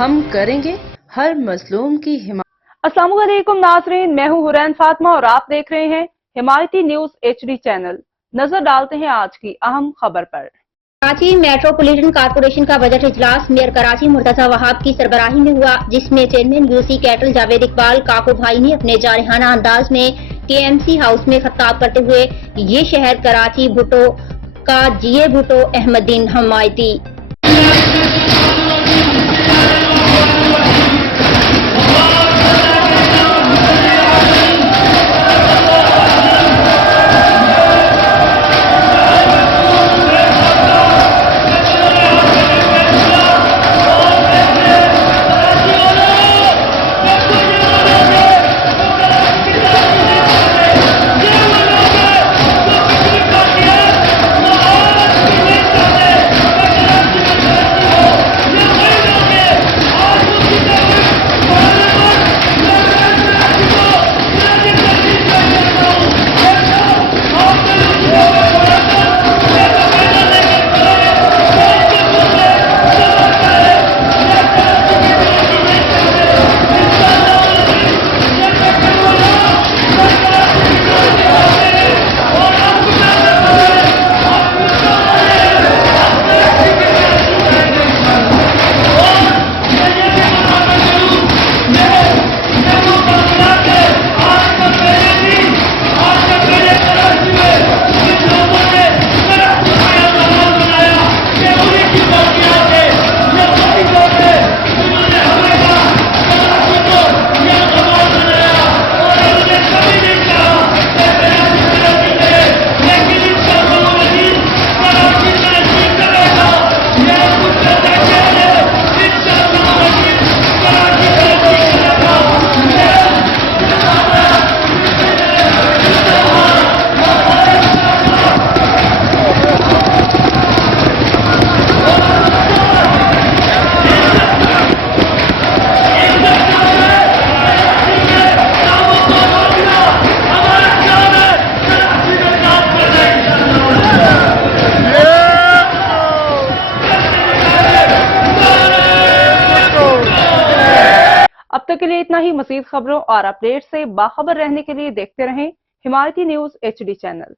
हम करेंगे हर मजलूम की हिमायत। अस्सलाम वालेकुम नाज़रीन, मैं हूं हुरैन फातिमा और आप देख रहे हैं हिमायती न्यूज HD चैनल। नजर डालते हैं आज की अहम खबर पर। कराची मेट्रोपॉलिटन कॉर्पोरेशन का बजट इजलास मेयर कराची मुर्तजा वहाब की सरबराही में हुआ, जिसमें चेयरमैन यूसी कैटल जावेद इकबाल काको भाई ने अपने जारहाना अंदाज में KMC हाउस में खिताब करते हुए ये शहर कराची भुट्टो का जिए भुट्टो अहमदीन हमायती। अब तक के लिए इतना ही। मज़ीद खबरों और अपडेट से बाखबर रहने के लिए देखते रहें हिमायती न्यूज HD चैनल।